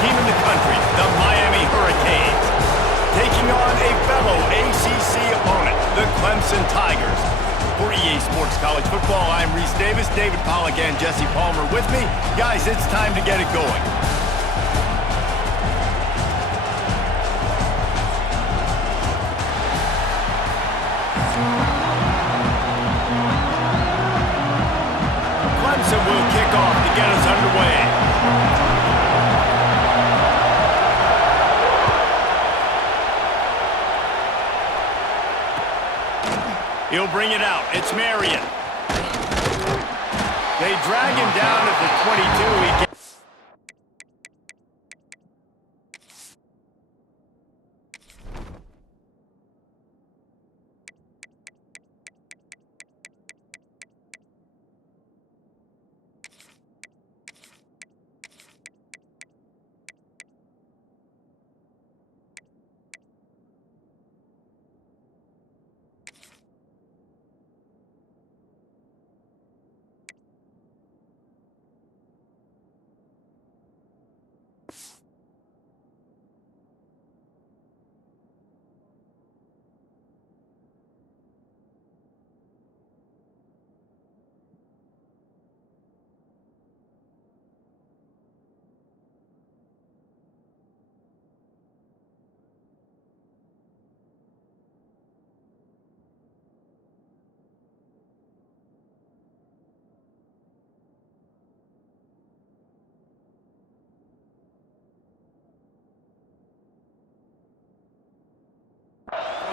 team in the country, the Miami Hurricanes, taking on a fellow ACC opponent, the Clemson Tigers. For EA Sports College Football, I'm Reese Davis, David Pollack, and Jesse Palmer with me. Guys, it's time to get it going. Clemson will kick off to get us underway. He'll bring it out. It's Marion. They drag him down at the 22.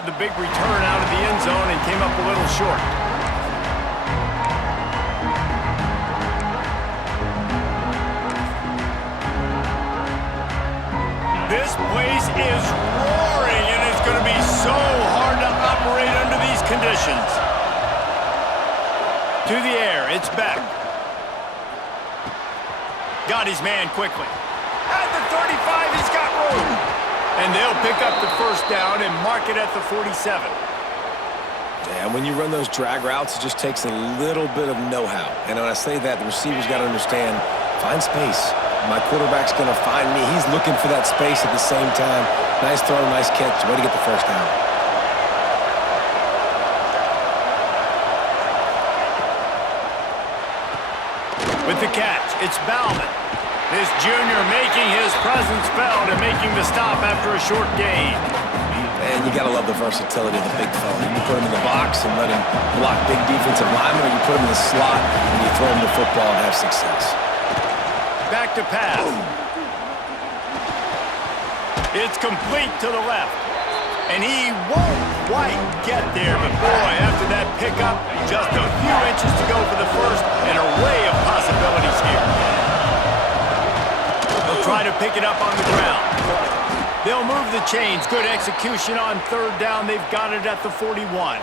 The big return out of the end zone and came up a little short. This place is roaring, and it's going to be so hard to operate under these conditions. To the air, it's Beck. Got his man quickly. At the 35, he's got room. And they'll pick up the first down and mark it at the 47. And when you run those drag routes, it just takes a little bit of know-how. And when I say that, the receiver's got to understand, find space. My quarterback's going to find me. He's looking for that space at the same time. Nice throw, nice catch. Way to get the first down. With the catch, it's Bauman. This junior making his presence felt and making the stop after a short gain. And you got to love the versatility of the big fella. You can put him in the box and let him block big defensive linemen, or you put him in the slot and you throw him the football and have success. Back to pass. It's complete to the left. And he won't quite get there, but boy, after that pickup, just a few inches to go for the first, an array of possibilities here. They'll try to pick it up on the ground. They'll move the chains. Good execution on third down. They've got it at the 41.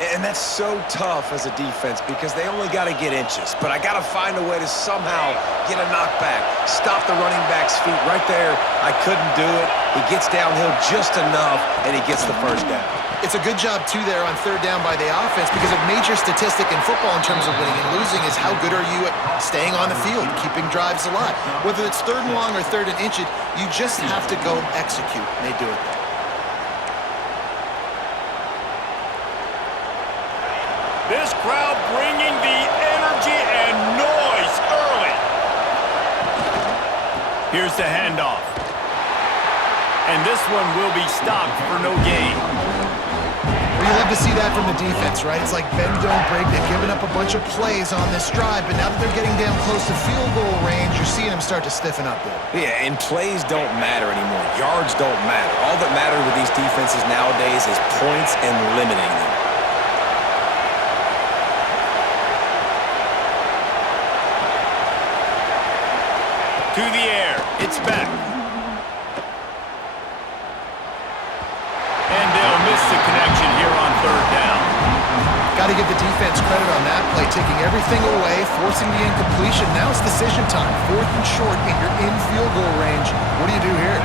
And that's so tough as a defense because they only got to get inches. But I got to find a way to somehow get a knockback, stop the running back's feet right there. I couldn't do it. He gets downhill just enough, and he gets the first down. It's a good job, too, there on third down by the offense because a major statistic in football in terms of winning and losing is how good are you at staying on the field, keeping drives alive. Whether it's third and long or third and inches, you just have to go execute, and they do it there. This crowd bringing the energy and noise early. Here's the handoff. And this one will be stopped for no gain. Well, you love to see that from the defense, right? It's like bend, don't break. They've given up a bunch of plays on this drive, but now that they're getting down close to field goal range, you're seeing them start to stiffen up there. Yeah, and plays don't matter anymore. Yards don't matter. All that matters with these defenses nowadays is points and limiting them. To the air, it's back. And they'll miss the connection here on third down. Got to give the defense credit on that play, taking everything away, forcing the incompletion. Now it's decision time. Fourth and short, and you're in field goal range. What do you do here?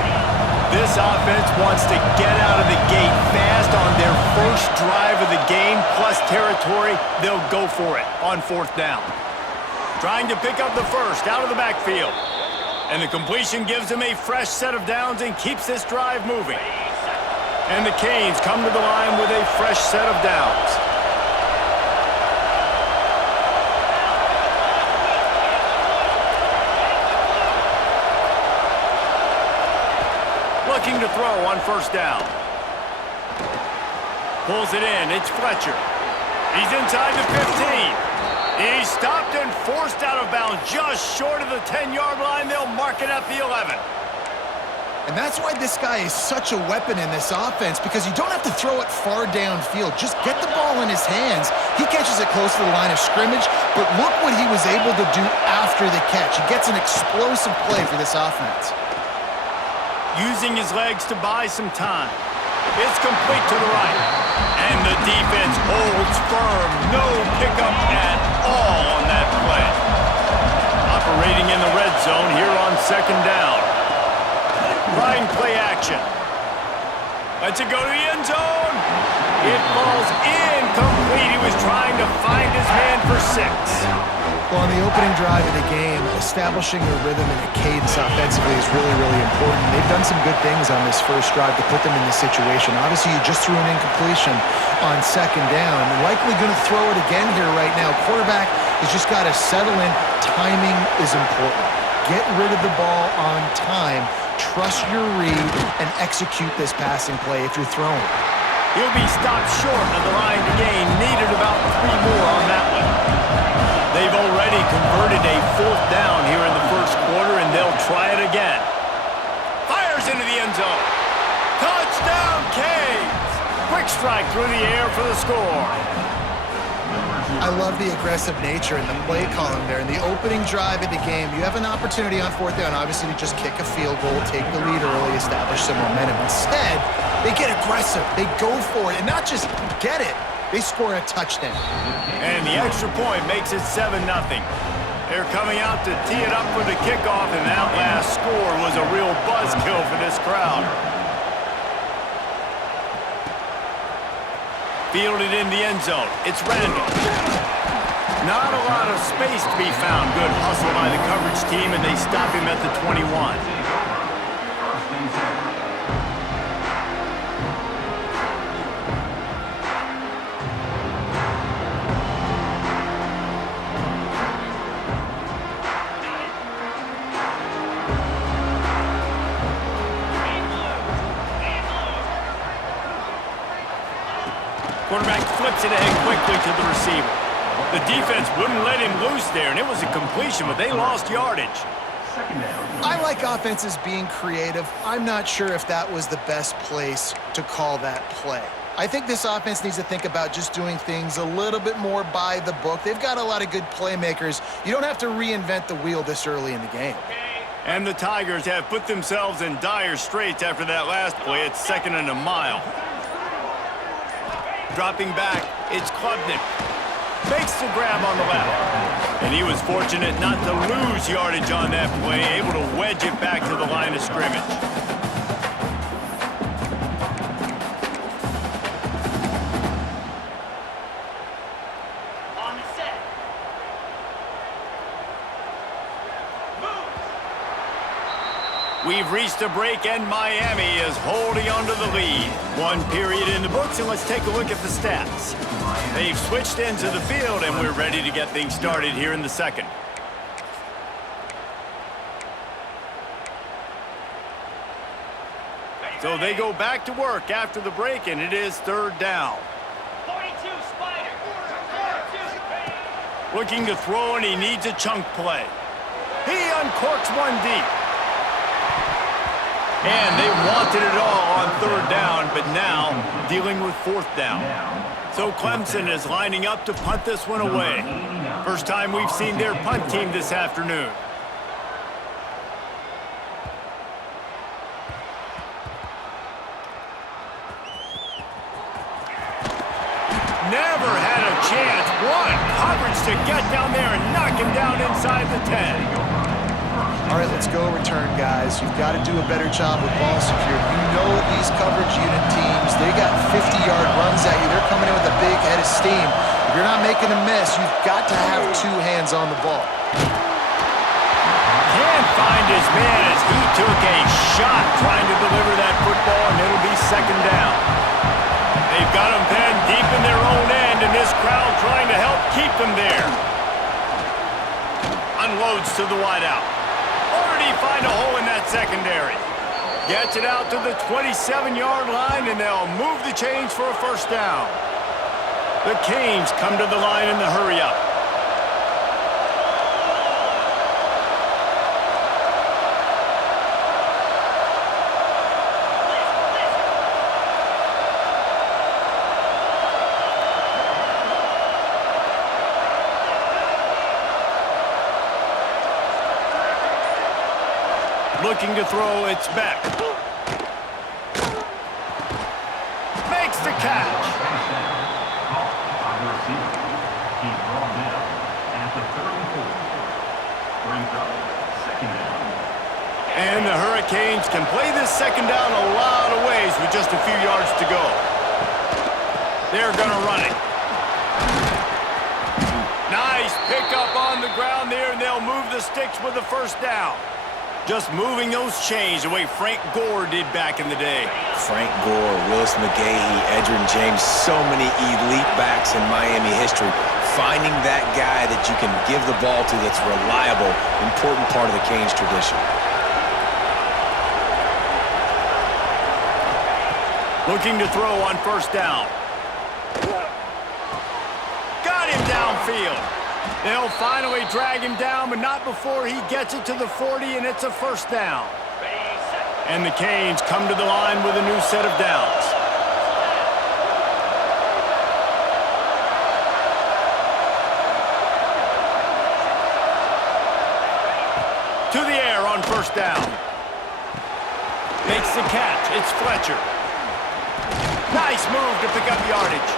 This offense wants to get out of the gate fast on their first drive of the game, plus territory. They'll go for it on fourth down. Trying to pick up the first out of the backfield. And the completion gives him a fresh set of downs and keeps this drive moving. And the Canes come to the line with a fresh set of downs. Looking to throw on first down. Pulls it in. It's Fletcher. He's inside the 15. He's stopped and forced out of bounds just short of the 10-yard line. They'll mark it at the 11. And that's why this guy is such a weapon in this offense, because you don't have to throw it far downfield. Just get the ball in his hands. He catches it close to the line of scrimmage, but look what he was able to do after the catch. He gets an explosive play for this offense. Using his legs to buy some time. It's complete to the right. And the defense holds firm. No pickup at all on that play. Operating in the red zone here on second down. Line play action. Lets it go to the end zone. It falls incomplete. He was trying to find his man for 6. Well, on the opening drive of the game, establishing a rhythm and a cadence offensively is really, really important. They've done some good things on this first drive to put them in this situation. Obviously, you just threw an incompletion on second down. Likely going to throw it again here right now. Quarterback has just got to settle in. Timing is important. Get rid of the ball on time. Trust your read and execute this passing play if you're throwing. He'll be stopped short of the line to gain. Needed about 3 more on that one. They've already converted a 4th down here in the first quarter, and they'll try it again. Fires into the end zone. Touchdown, Canes! Quick strike through the air for the score. I love the aggressive nature in the play column there. In the opening drive of the game, you have an opportunity on 4th down, obviously, to just kick a field goal, take the lead early, establish some momentum. Instead, they get aggressive. They go for it, and not just get it. They score a touchdown. And the extra point makes it 7-0. They're coming out to tee it up for the kickoff, and that last score was a real buzzkill for this crowd. Fielded in the end zone. It's Randall. Not a lot of space to be found. Good hustle by the coverage team, and they stop him at the 21. Quarterback flips it ahead quickly to the receiver. The defense wouldn't let him loose there, and it was a completion, but they lost yardage. I like offenses being creative. I'm not sure if that was the best place to call that play. I think this offense needs to think about just doing things a little bit more by the book. They've got a lot of good playmakers. You don't have to reinvent the wheel this early in the game. And the Tigers have put themselves in dire straits after that last play. It's 2nd and a mile. Dropping back, it's Klubnik. Makes the grab on the left. And he was fortunate not to lose yardage on that play, able to wedge it back to the line of scrimmage. On the set. We've reached a break, and Miami is holding on to the lead. 1 period in the books, and let's take a look at the stats. They've switched into the field, and we're ready to get things started here in the second. So they go back to work after the break, and it is 3rd down. 42, Spider. 42. Looking to throw, and he needs a chunk play. He uncorks one deep. And they wanted it all on 3rd down, but now dealing with 4th down. So Clemson is lining up to punt this one away. First time we've seen their punt team this afternoon. Never had a chance. What coverage to get down there and knock him down inside the 10. All right, let's go return, guys. You've got to do a better job with ball security. You know these coverage unit teams, they got 50-yard runs at you. They're coming in with a big head of steam. If you're not making a miss, you've got to have 2 hands on the ball. Can't Can't find his man as he took a shot trying to deliver that football, and it'll be second down. They've got him pinned deep in their own end, and this crowd trying to help keep them there. Unloads to the wideout. Already find a hole in that secondary. Gets it out to the 27-yard line, and they'll move the chains for a first down. The Canes come to the line in the hurry-up. Looking to throw, it's back. Makes the catch. And the Hurricanes can play this second down a lot of ways with just a few yards to go. They're going to run it. Nice pickup on the ground there, and they'll move the sticks with the first down. Just moving those chains the way Frank Gore did back in the day. Frank Gore, Willis McGahee, Edgerrin James, so many elite backs in Miami history. Finding that guy that you can give the ball to that's reliable, important part of the Canes tradition. Looking to throw on first down. Got him downfield. They'll finally drag him down, but not before he gets it to the 40, and it's a first down. And the Canes come to the line with a new set of downs. To the air on first down. Makes the catch. It's Fletcher. Nice move to pick up yardage.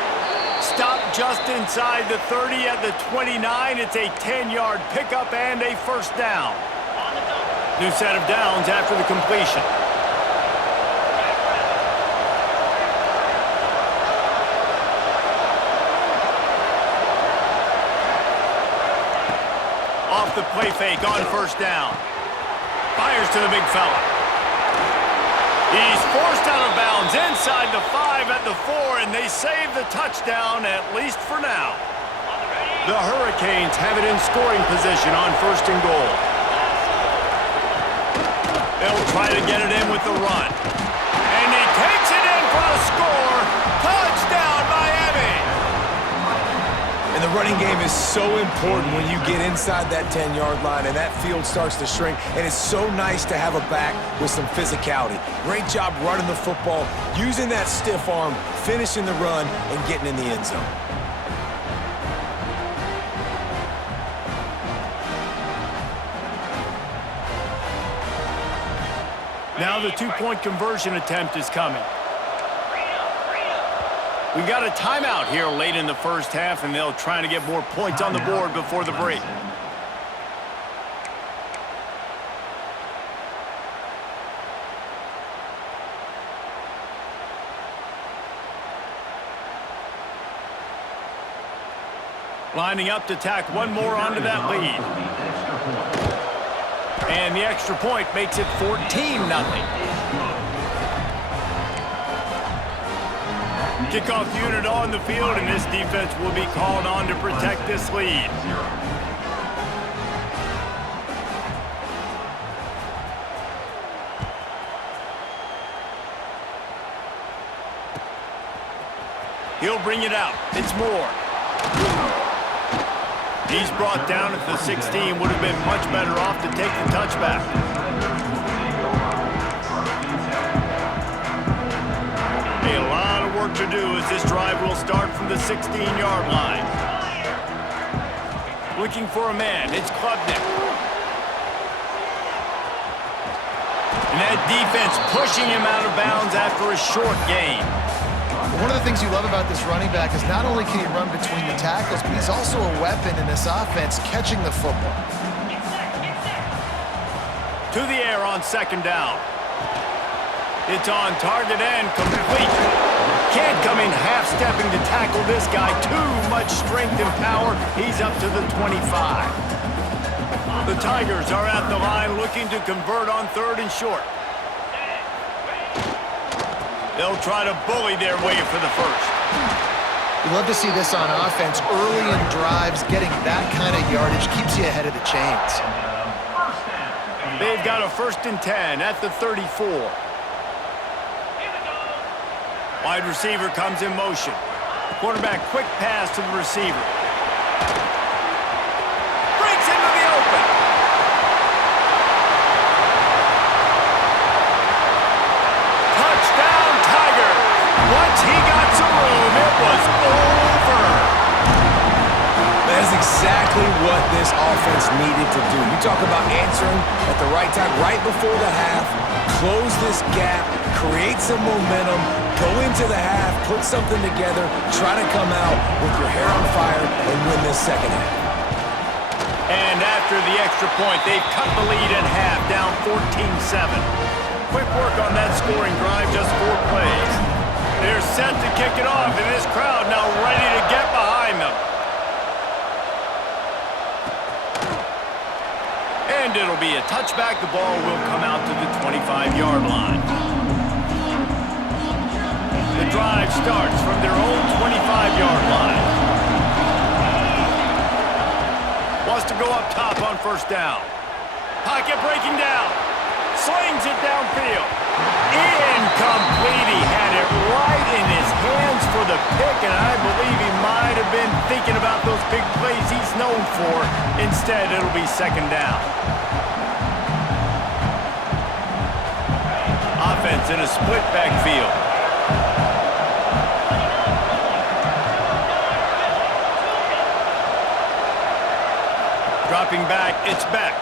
Stop just inside the 30 at the 29. It's a 10-yard pickup and a first down. New set of downs after the completion. Off the play fake on first down. Fires to the big fella. He's forced out of bounds inside the 5 at the 4, and they save the touchdown, at least for now. The Hurricanes have it in scoring position on first and goal. They'll try to get it in with the run. And he takes it in for a score. Touchdown, Miami! And the running game is so important when you get inside that 10-yard line and that field starts to shrink. And it's so nice to have a back with some physicality. Great job running the football, using that stiff arm, finishing the run, and getting in the end zone. Now the two-point conversion attempt is coming. We got a timeout here late in the first half, and they'll try to get more points on the board before the break. Lining up to tack one more onto that lead. And the extra point makes it 14-0. Kickoff unit on the field, and this defense will be called on to protect this lead. He'll bring it out. It's Moore. He's brought down at the 16. Would have been much better off to take the touchback. A lot of work to do as this drive will start from the 16-yard line. Looking for a man. It's Klubnik. And that defense pushing him out of bounds after a short gain. One of the things you love about this running back is not only can he run between the tackles, but he's also a weapon in this offense catching the football. To the air on second down. It's on target and complete. Can't come in half-stepping to tackle this guy. Too much strength and power. He's up to the 25. The Tigers are at the line looking to convert on 3rd and short. They'll try to bully their way for the first. We love to see this on offense. Early in drives, getting that kind of yardage keeps you ahead of the chains. They've got a 1st and 10 at the 34. Wide receiver comes in motion. Quarterback quick pass to the receiver. Breaks into the open. Touchdown, Tigers. Once he got some room, it was over. That is exactly what this offense needed to do. You talk about answering at the right time, right before the half, close this gap, create some momentum, go into the half, put something together, try to come out with your hair on fire and win this second half. And after the extra point, they've cut the lead in half, down 14-7. Quick work on that scoring drive, just 4 plays. They're set to kick it off, and this crowd now ready to get behind them. And it'll be a touchback. The ball will come out to the 25-yard line. The drive starts from their own 25-yard line. Wants to go up top on 1st down. Pocket breaking down. Slings it downfield. Incomplete. He had it right in his hands for the pick, and I believe he might have been thinking about those big plays he's known for. Instead, it'll be 2nd down. Offense in a split backfield. Dropping back, it's Beck.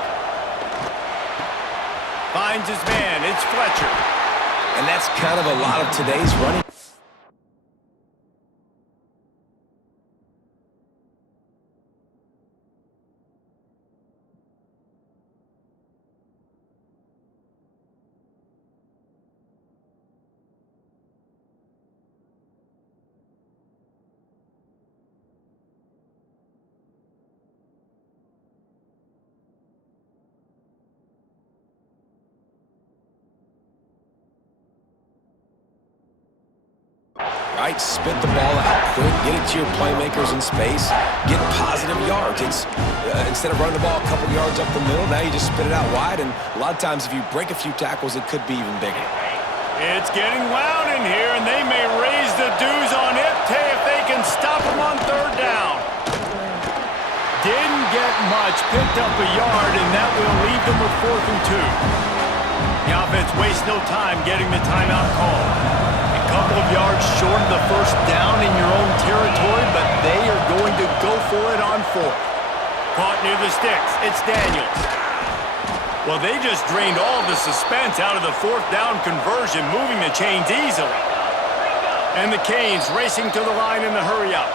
Finds his man, it's Fletcher. And that's kind of a lot of today's running. Right, spit the ball out quick, get it to your playmakers in space, get positive yards. It's instead of running the ball a couple yards up the middle, now you just spit it out wide, and a lot of times if you break a few tackles, it could be even bigger. It's getting wound in here, and they may raise the dues on Ipte if they can stop him on 3rd down. Didn't get much, picked up a yard, and that will leave them with 4th and 2. The offense wastes no time getting the timeout call. Couple of yards short of the 1st down in your own territory, but they are going to go for it on 4th. Caught near the sticks. It's Daniels. Well, they just drained all the suspense out of the 4th down conversion, moving the chains easily. And the Canes racing to the line in the hurry-up.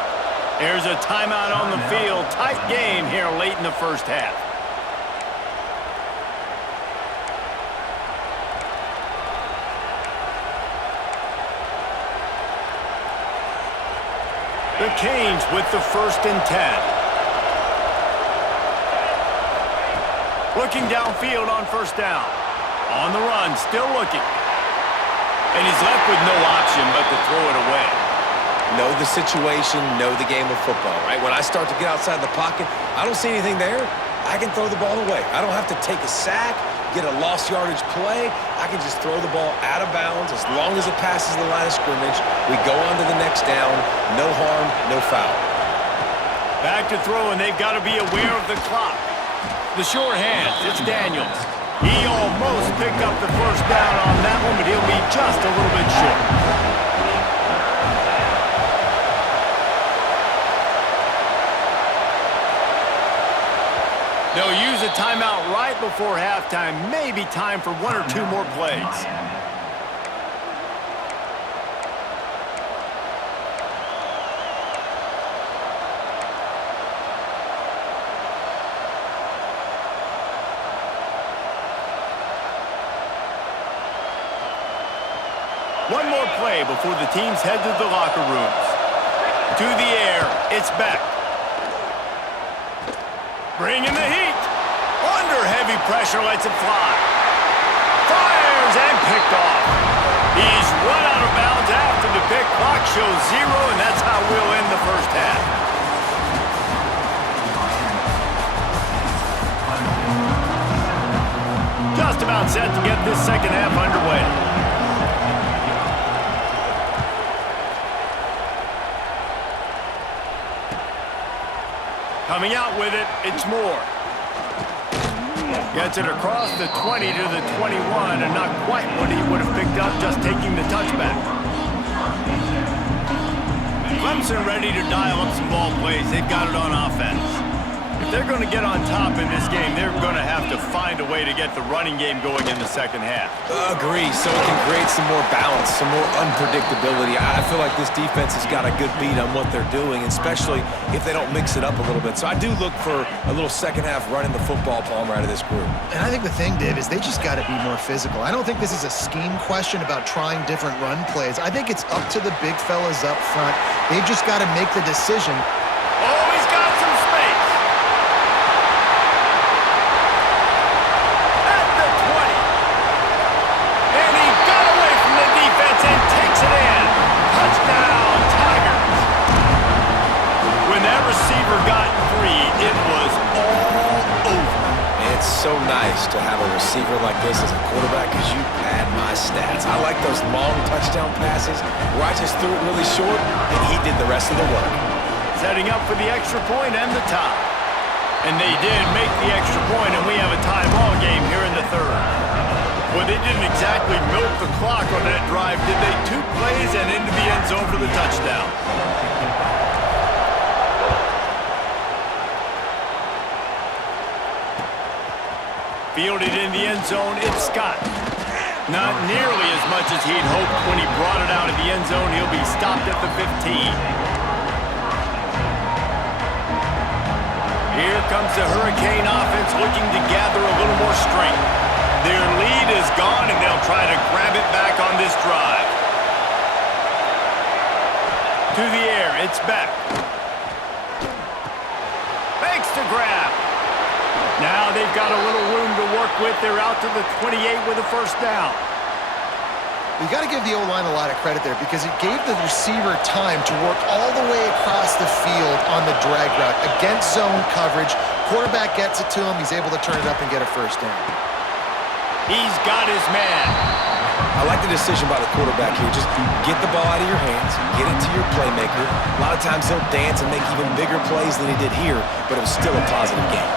There's a timeout on the field. Tight game here late in the 1st half. The Canes with the 1st and 10. Looking downfield on 1st down. On the run, still looking. And he's left with no option but to throw it away. Know the situation, know the game of football, right? When I start to get outside the pocket, I don't see anything there, I can throw the ball away. I don't have to take a sack, get a lost yardage play. I can just throw the ball out of bounds. As long as it passes the line of scrimmage, we go on to the next down. No harm, no foul. Back to throw, and they've got to be aware of the clock. The sure hands, it's Daniels. He almost picked up the 1st down on that one, but he'll be just a little bit short. They'll use a timeout right before halftime. Maybe time for 1 or 2 more plays. One more play before the teams head to the locker rooms. To the air, it's Beck. Bringing the heat. On Heavy pressure lets it fly. Fires and picked off. He's run out of bounds after the pick. Clock shows 0, and that's how we'll end the first half. Just about set to get this second half underway. Coming out with it, it's Moore. Gets it across the 20 to the 21, and not quite what he would have picked up just taking the touchback. Clemson ready to dial up some ball plays. They've got it on offense. If they're going to get on top in this game, they're going to have to find a way to get the running game going in the second half. Agree, so it can create some more balance, some more unpredictability. I feel like this defense has got a good beat on what they're doing, especially if they don't mix it up a little bit. So I do look for a little second half running the football Palmer out of this group. And I think the thing, Dave, is they just got to be more physical. I don't think this is a scheme question about trying different run plays. I think it's up to the big fellas up front. They've just got to make the decision. Oh, he's got some space. At the 20. And he got away from the defense and takes it in. Touchdown, Tigers. When that receiver got free, it was all over. It's so nice to have a receiver like this as a quarterback because you pad my stats. I like those long touchdown passes where I just threw it really short and he did the rest of the work. Setting up for the extra point and the tie. And they did make the extra point, and we have a tie ball game here in the third. Well, they didn't exactly milk the clock on that drive, did they? 2 plays and into the end zone for the touchdown. Fielded in the end zone, it's Scott. Not nearly as much as he'd hoped when he brought it out of the end zone. He'll be stopped at the 15. Here comes the Hurricane offense looking to gather a little more strength. Their lead is gone, and they'll try to grab it back on this drive. To the air, it's Beck. Fakes to grab. Now they've got a little room to work with. They're out to the 28 with a first down. You got to give the O-line a lot of credit there because it gave the receiver time to work all the way across the field on the drag route against zone coverage. Quarterback gets it to him. He's able to turn it up and get a first down. He's got his man. I like the decision by the quarterback here. Just get the ball out of your hands, get it to your playmaker. A lot of times he'll dance and make even bigger plays than he did here, but it was still a positive game.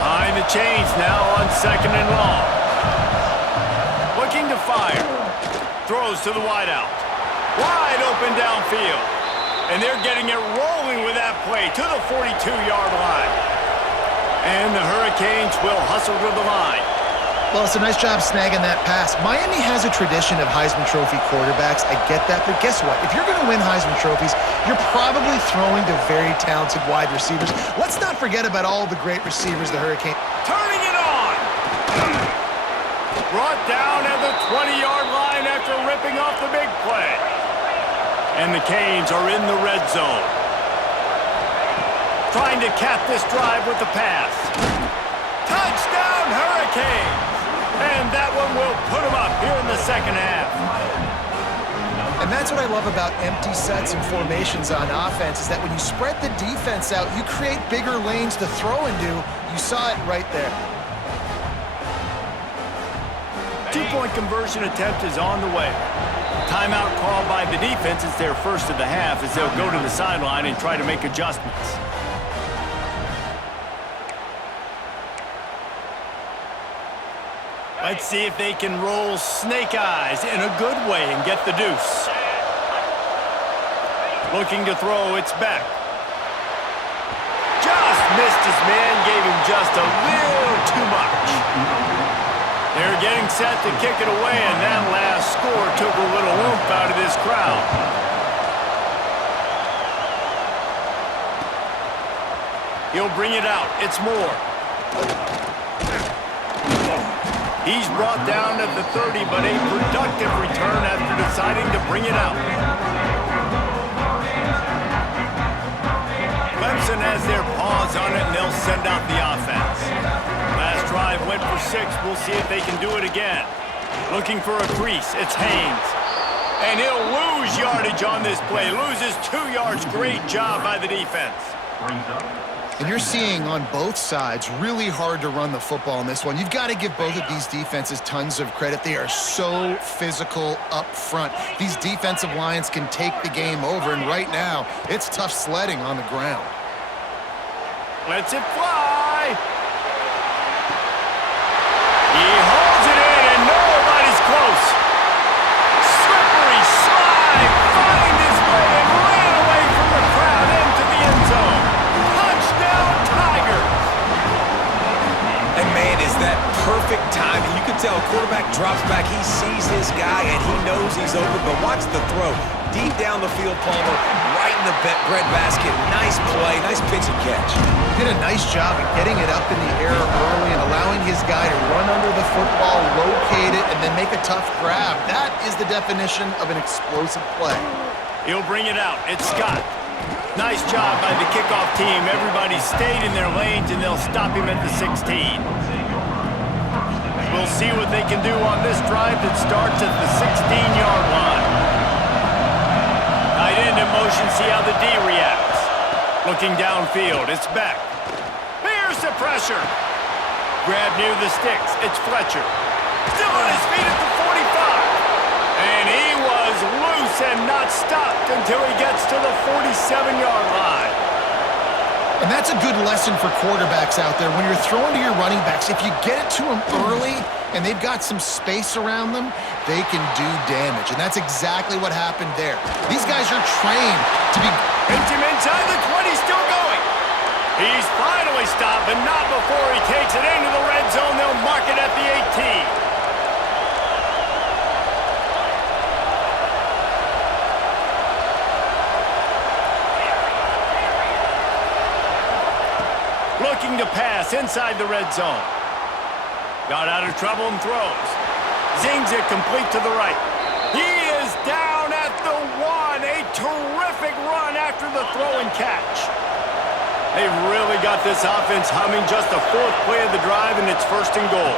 Behind the chains now on 2nd and long. Looking to fire. Throws to the wideout. Wide open downfield. And they're getting it rolling with that play to the 42-yard line. And the Hurricanes will hustle to the line. Well, it's a nice job snagging that pass. Miami has a tradition of Heisman Trophy quarterbacks. I get that, but guess what? If you're going to win Heisman Trophies, you're probably throwing to very talented wide receivers. Let's not forget about all the great receivers the Hurricanes. Turning it on. Brought down at the 20-yard line after ripping off the big play. And the Canes are in the red zone. Trying to cap this drive with the pass. Touchdown, Hurricanes! And that one will put them up here in the second half. And that's what I love about empty sets and formations on offense is that when you spread the defense out, you create bigger lanes to throw into. You saw it right there. 2-point conversion attempt is on the way. Timeout called by the defense. It's their first of the half as they'll go to the sideline and try to make adjustments. Let's see if they can roll snake eyes in a good way and get the deuce. Looking to throw, it's Beck. Just missed his man, gave him just a little too much. They're getting set to kick it away, and that last score took a little oomph out of this crowd. He'll bring it out. It's Moore. He's brought down at the 30, but a productive return after deciding to bring it out. Clemson has their paws on it, and they'll send out the offense. Last drive went for 6. We'll see if they can do it again. Looking for a crease. It's Haynes. And he'll lose yardage on this play. Loses 2 yards. Great job by the defense. And you're seeing on both sides really hard to run the football in this one. You've got to give both of these defenses tons of credit. They are so physical up front. These defensive lines can take the game over, and right now, it's tough sledding on the ground. Lets it fly. He holds it in, and nobody's close. Slippery slide, find his way, and ran away from the crowd into the end zone. Touchdown, Tigers. And man, is that perfect timing. You can tell quarterback drops back. He sees his guy, and he knows he's open, but watch the throw. Deep down the field, Palmer, right in the breadbasket. Nice play, nice pitch and catch. He did a nice job of getting it up in the air early and allowing his guy to run under the football, locate it, and then make a tough grab. That is the definition of an explosive play. He'll bring it out. It's Scott. Nice job by the kickoff team. Everybody stayed in their lanes, and they'll stop him at the 16. We'll see what they can do on this drive that starts at the 16-yard line. Tight end in motion, see how the D reacts. Looking downfield, it's Beck. Here's the pressure. Grab near the sticks, it's Fletcher. Still on his feet at the 45. And he was loose and not stopped until he gets to the 47-yard line. And that's a good lesson for quarterbacks out there. When you're throwing to your running backs, if you get it to them early and they've got some space around them, they can do damage. And that's exactly what happened there. These guys are trained to be... Hits him inside the 20, still going. He's finally stopped, but not before he takes it into the red zone. They'll mark it at the 18. Looking to pass inside the red zone. Got out of trouble and throws. Zings it complete to the right. He is down at the 1. A terrific run after the throw and catch. They've really got this offense humming. Just the 4th play of the drive, and it's 1st and goal.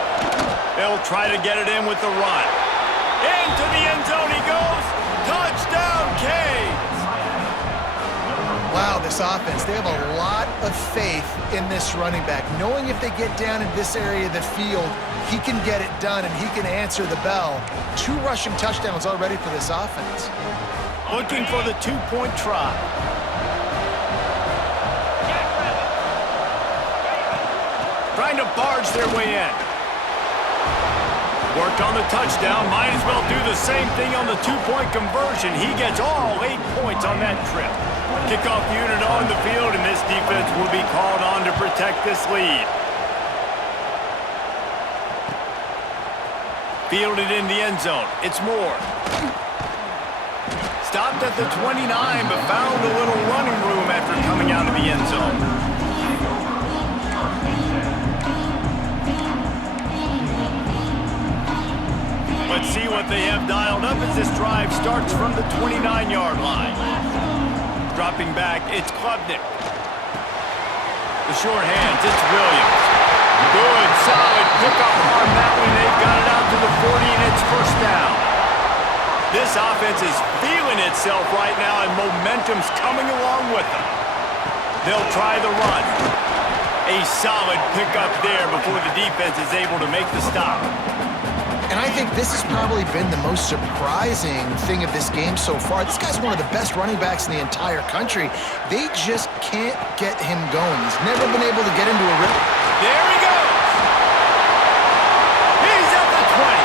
They'll try to get it in with the run. Into the end zone he goes. Touchdown, Canes. Wow, this offense, they have a lot of faith in this running back, knowing if they get down in this area of the field, he can get it done and he can answer the bell. 2 rushing touchdowns already for this offense. Looking for the 2-point try. Trying to barge their way in. Worked on the touchdown, might as well do the same thing on the 2-point conversion. He gets all 8 points on that trip. Kickoff unit on the field, and this defense will be called on to protect this lead. Fielded in the end zone. It's Moore. Stopped at the 29, but found a little running room after coming out of the end zone. Let's see what they have dialed up as this drive starts from the 29-yard line. Dropping back, it's Klubnik. The short hands, it's Williams. Good, solid pickup on that one. They've got it out to the 40, and it's 1st down. This offense is feeling itself right now, and momentum's coming along with them. They'll try the run. A solid pickup there before the defense is able to make the stop. And I think this has probably been the most surprising thing of this game so far. This guy's one of the best running backs in the entire country. They just can't get him going. He's never been able to get into a rhythm. There he goes. He's at the 20.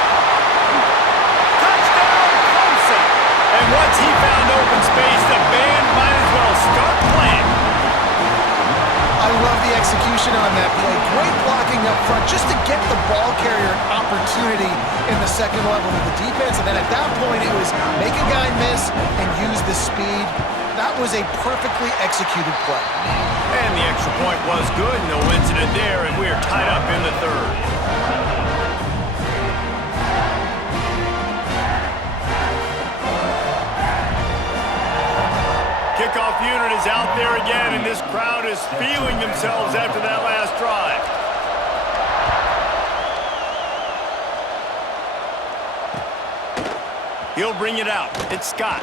Touchdown, Clemson. And once he found open space, the band might as well start playing. I love the execution on that play. Great blocking up front just to get the ball carrier an opportunity in the second level of the defense. And then at that point, it was make a guy miss and use the speed. That was a perfectly executed play. And the extra point was good. No incident there, and we are tied up in the 3rd. Kickoff unit is out there again, and this crowd is feeling themselves after that last drive. He'll bring it out. It's Scott.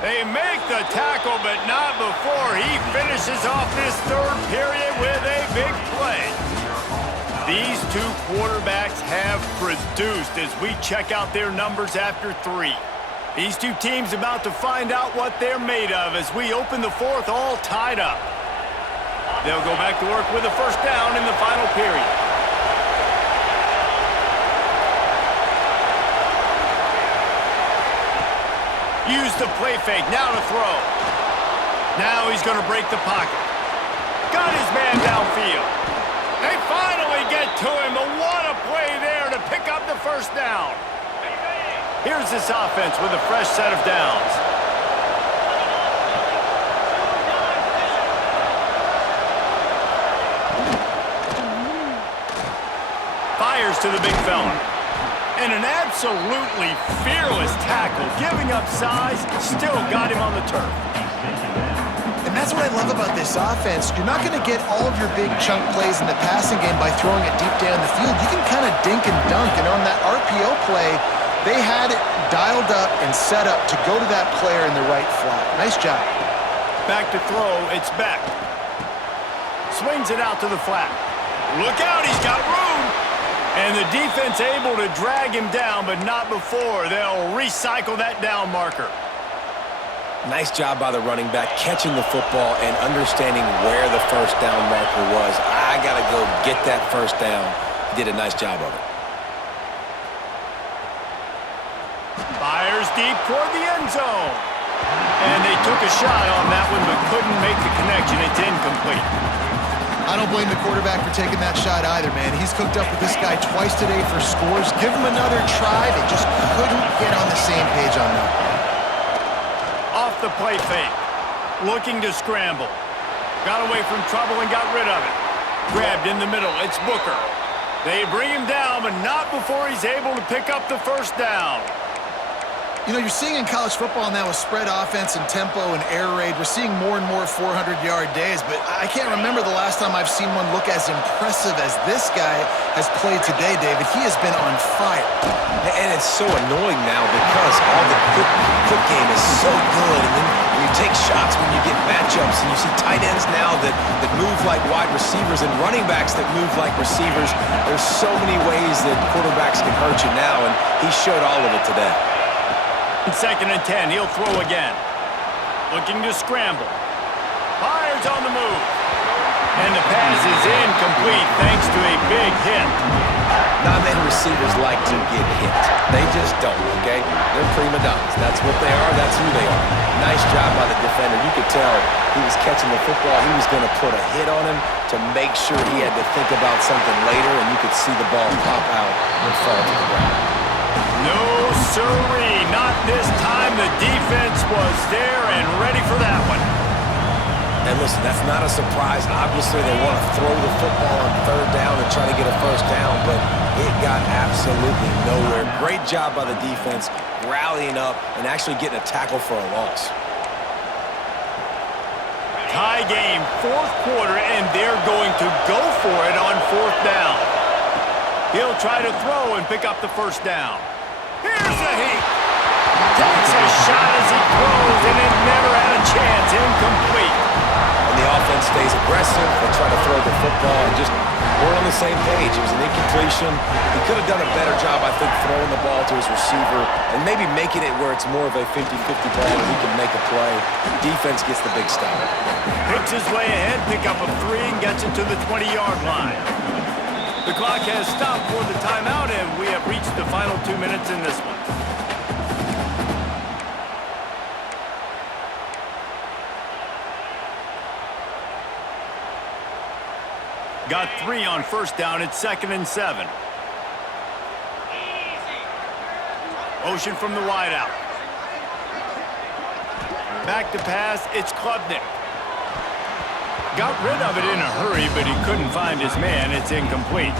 They make the tackle, but not before he finishes off this third period with a big play. These two quarterbacks have produced as we check out their numbers after 3. These two teams about to find out what they're made of as we open the fourth all tied up. They'll go back to work with a first down in the final period. Use the play fake, now to throw. Now he's going to break the pocket. Got his man downfield. They finally get to him, but what a play there to pick up the first down. Here's this offense with a fresh set of downs. Fires to the big fella. And an absolutely fearless tackle, giving up size, still got him on the turf. And that's what I love about this offense. You're not going to get all of your big chunk plays in the passing game by throwing it deep down the field. You can kind of dink and dunk, and on that RPO play, they had it dialed up and set up to go to that player in the right flat. Nice job. Back to throw, it's Beck. Swings it out to the flat. Look out, he's got room. And the defense able to drag him down, but not before. They'll recycle that down marker. Nice job by the running back, catching the football and understanding where the first down marker was. I got to go get that first down. He did a nice job of it. Fires deep toward the end zone. And they took a shot on that one, but couldn't make the connection. It's incomplete. I don't blame the quarterback for taking that shot either, man. He's cooked up with this guy twice today for scores. Give him another try. They just couldn't get on the same page on that. Off the play fake. Looking to scramble. Got away from trouble and got rid of it. Grabbed in the middle. It's Booker. They bring him down, but not before he's able to pick up the first down. You know, you're seeing in college football now with spread offense and tempo and air raid, we're seeing more and more 400-yard days, but I can't remember the last time I've seen one look as impressive as this guy has played today, David. He has been on fire. And it's so annoying now because all the quick game is so good, and then when you take shots when you get matchups, and you see tight ends now that move like wide receivers and running backs that move like receivers. There's so many ways that quarterbacks can hurt you now, and he showed all of it today. 2nd and 10, he'll throw again. Looking to scramble. Fires on the move. And the pass is incomplete thanks to a big hit. Not many receivers like to get hit. They just don't, okay? They're prima donnas. That's what they are. That's who they are. Nice job by the defender. You could tell he was catching the football. He was going to put a hit on him to make sure he had to think about something later, and you could see the ball pop out and fall to the ground. No, sirree. Not this time. The defense was there and ready for that one. And listen, that's not a surprise. Obviously, they want to throw the football on 3rd down and try to get a first down, but it got absolutely nowhere. Great job by the defense, rallying up and actually getting a tackle for a loss. Tie game, 4th quarter, and they're going to go for it on 4th down. He'll try to throw and pick up the first down. Here's the heat. Takes a shot as he throws, and it never had a chance. Incomplete. And the offense stays aggressive. They try to throw the football and just we're on the same page. It was an incompletion. He could have done a better job, I think, throwing the ball to his receiver and maybe making it where it's more of a 50-50 ball and he can make a play. Defense gets the big stop. Picks his way ahead, pick up a 3, and gets it to the 20-yard line. The clock has stopped for the timeout, and we have reached the final 2 minutes in this one. Got 3 on first down. It's 2nd and 7. Motion from the wideout. Back to pass. It's Klubnik. Got rid of it in a hurry, but he couldn't find his man. It's incomplete.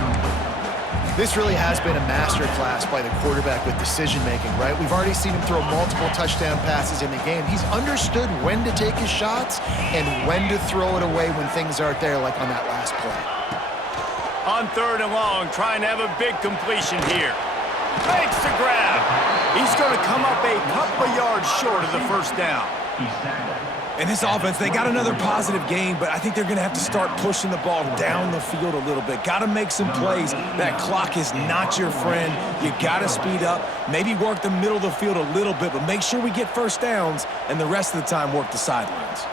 This really has been a masterclass by the quarterback with decision-making, right? We've already seen him throw multiple touchdown passes in the game. He's understood when to take his shots and when to throw it away when things aren't there, like on that last play. On 3rd and long, trying to have a big completion here. Makes the grab. He's going to come up a couple of yards short of the first down. And this offense, they got another positive game, but I think they're going to have to start pushing the ball down the field a little bit. Got to make some plays. That clock is not your friend. You got to speed up, maybe work the middle of the field a little bit, but make sure we get first downs and the rest of the time work the sidelines.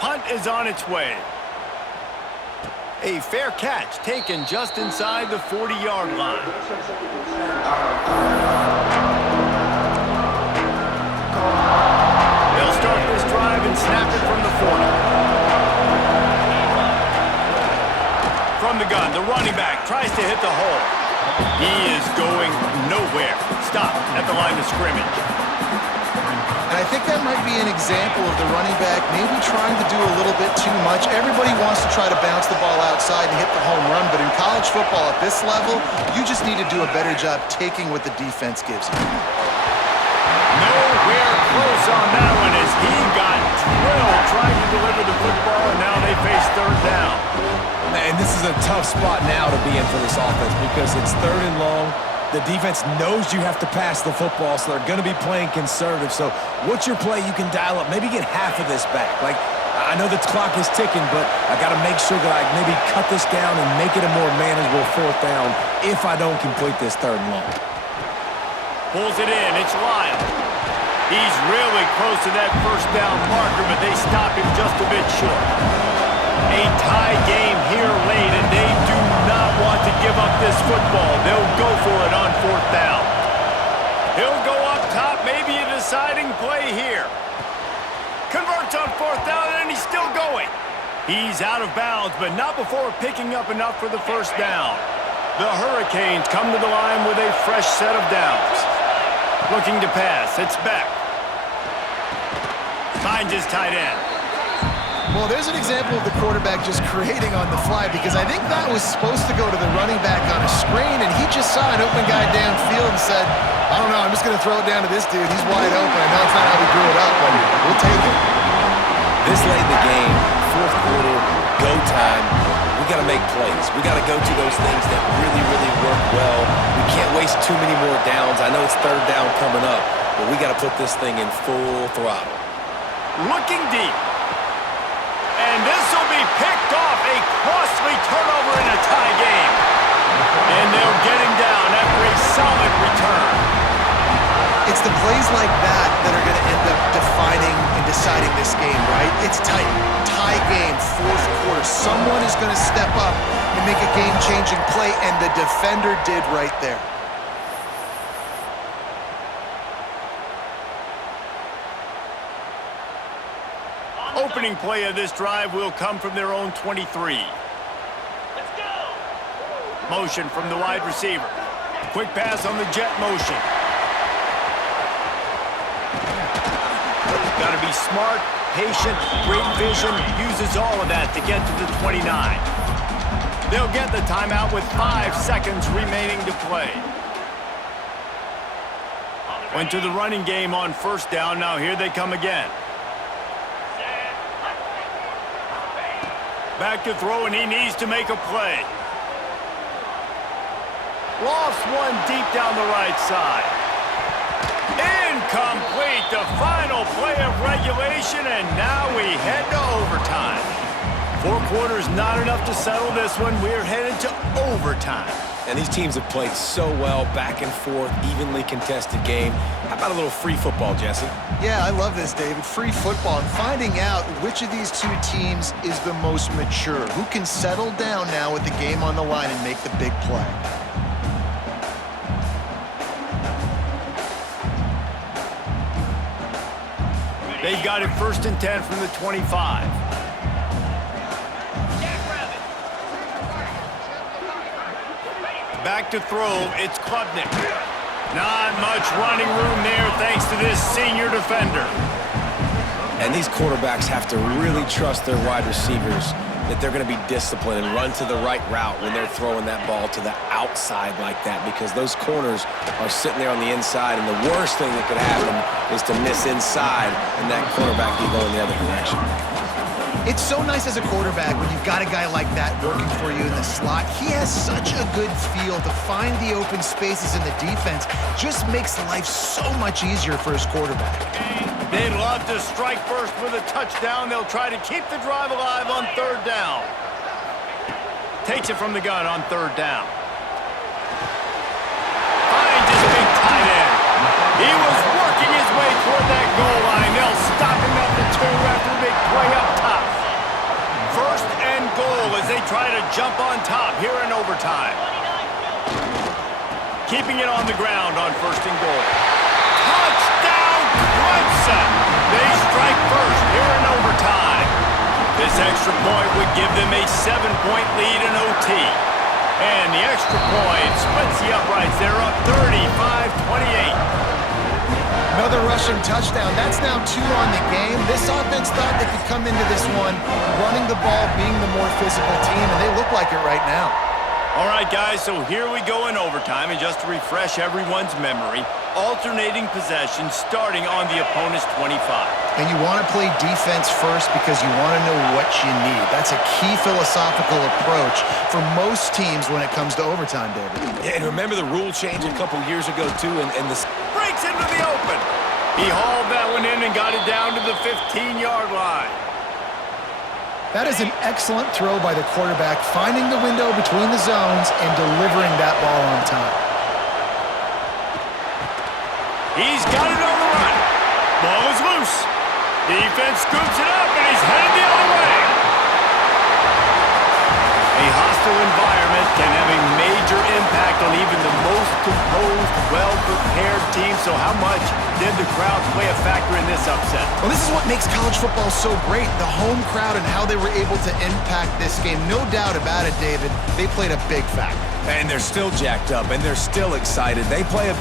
Punt is on its way. A fair catch taken just inside the 40-yard line. They'll start this drive and snap it from the 40. From the gun, the running back tries to hit the hole. He is going nowhere. Stop at the line of scrimmage. And I think that might be an example of the running back maybe trying to do a little bit too much. Everybody wants to try to bounce the ball outside and hit the home run, but in college football at this level, you just need to do a better job taking what the defense gives you. Nowhere close on that one as he got drilled trying to deliver the football, and now they face third down. And this is a tough spot now to be in for this offense because it's third and long. The defense knows you have to pass the football, so they're going to be playing conservative. So what's your play you can dial up? Maybe get half of this back. Like, I know the clock is ticking, but I got to make sure that I maybe cut this down and make it a more manageable fourth down if I don't complete this third and long. Pulls it in. It's Lyle. He's really close to that first down marker, but they stop him just a bit short. A tie game here late, and they do not want to give up this football. They'll go for it on fourth down. He'll go up top, maybe a deciding play here. Converts on fourth down, and he's still going. He's out of bounds, but not before picking up enough for the first down. The Hurricanes come to the line with a fresh set of downs. Looking to pass, it's Beck. Finds his tight end. Well, there's an example of the quarterback just creating on the fly because I think that was supposed to go to the running back on a screen, and he just saw an open guy downfield and said, I don't know, I'm just going to throw it down to this dude. He's wide open. I know it's not how we drew it up, but we'll take it. This late in the game, fourth quarter, go time, we got to make plays. We got to go to those things that really, really work well. We can't waste too many more downs. I know it's third down coming up, but we got to put this thing in full throttle. Looking deep. And this will be picked off, a costly turnover in a tie game. And they'll get him down after a solid return. It's the plays like that that are going to end up defining and deciding this game, right? It's tight. Tie game, fourth quarter. Someone is going to step up and make a game-changing play, and the defender did right there. Opening play of this drive will come from their own 23. Let's go! Motion from the wide receiver. Quick pass on the jet motion. Got to be smart, patient, great vision. Uses all of that to get to the 29. They'll get the timeout with 5 seconds remaining to play. Went to the running game on first down. Now here they come again. Back to throw, and he needs to make a play. Lost one deep down the right side. Incomplete, the final play of regulation, and now we head to overtime. 4 quarters not enough to settle this one. We're headed to overtime. And these teams have played so well, back and forth, evenly contested game. How about a little free football, Jesse? Yeah, I love this, David. Free football and finding out which of these two teams is the most mature. Who can settle down now with the game on the line and make the big play. They've got it 1st and 10 from the 25. Back to throw, it's Klubnik. Not much running room there thanks to this senior defender. And these quarterbacks have to really trust their wide receivers. that they're going to be disciplined and run to the right route when they're throwing that ball to the outside like that, because those corners are sitting there on the inside, and the worst thing that could happen is to miss inside and that cornerback be going the other direction. It's so nice as a quarterback when you've got a guy like that working for you in the slot. He has such a good feel to find the open spaces in the defense. Just makes life so much easier for his quarterback. They'd love to strike first with a touchdown. They'll try to keep the drive alive on third down. Takes it from the gun on third down. Finds his big tight end. He was working his way toward that goal line. They'll stop him at the 2 after the big play up top. First and goal as they try to jump on top here in overtime. Keeping it on the ground on first and goal. Touchdown, Clemson! They strike first here in overtime. This extra point would give them a 7-point lead in OT. And the extra point splits the uprights. They're up 35-28. Another rushing touchdown. That's now 2 on the game. This offense thought they could come into this one running the ball, being the more physical team, and they look like it right now. All right, guys, so here we go in overtime, and just to refresh everyone's memory, alternating possession starting on the opponent's 25. And you want to play defense first because you want to know what you need. That's a key philosophical approach for most teams when it comes to overtime, David. Yeah, and remember the rule change a couple years ago, too, and the... Breaks into the open. He hauled that one in and got it down to the 15-yard line. That is an excellent throw by the quarterback, finding the window between the zones and delivering that ball on time. He's got it on the run. Ball is loose. Defense scoops it up, and he's headed the other way. A hostile environment can have a major impact on even the most composed, well-prepared team. So how much did the crowd play a factor in this upset? Well, this is what makes college football so great, the home crowd and how they were able to impact this game. No doubt about it, David. They played a big factor. And they're still jacked up, and they're still excited. They play a big